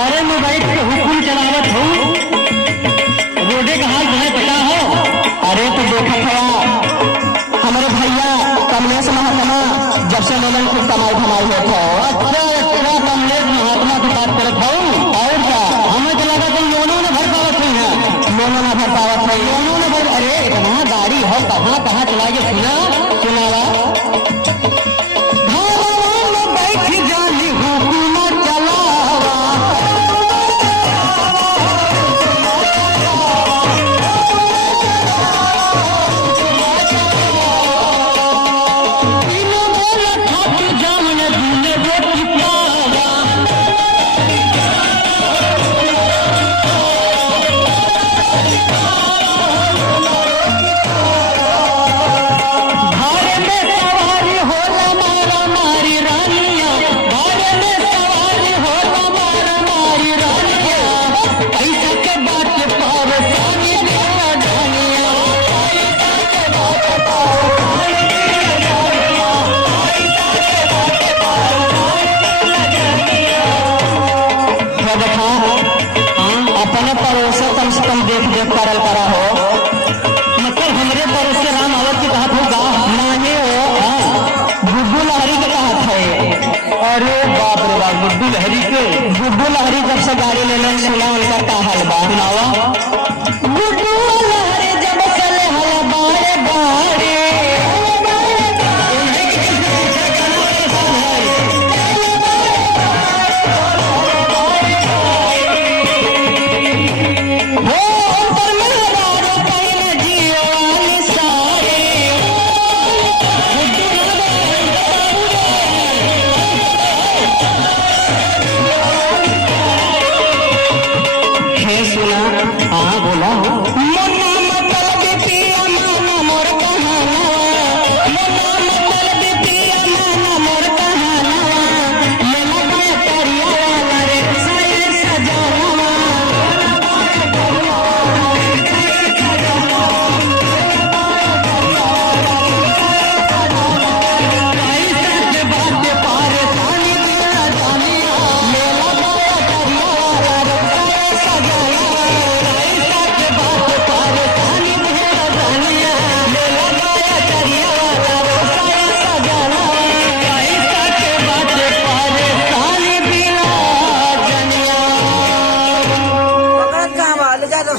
अरे मैं बैठ के हुकुम चलावत हूँ, रोडे का हाल तुम्हें पता हो? अरे तो देखा था हमारे भैया कमलेश महात्मा जब से मिलन खूब कमाई धमाई होता हो। अच्छा तेरा कमलेश महात्मा की बात करत हूँ। और क्या हमें तो लगा तुम लोनों ने भर पावत हुई है। लोनों ने भर पावत है, लोनों ने भर। अरे इतना गाड़ी है, कहाँ कहाँ चलाइए, सुना सुनावा। अपने पड़ोसे कम से कम देख देख करल करा हो। मतलब हमरे पड़ोस के राम आवत की कहत होगा माने हो गुड्डू लहरी के कहत है। अरे बाप रे बाप, गुड्डू लहरी के। गुड्डू लहरी जब से गाड़ी लेने सुना उनका का हाल बा, सुनावा। गुड्डू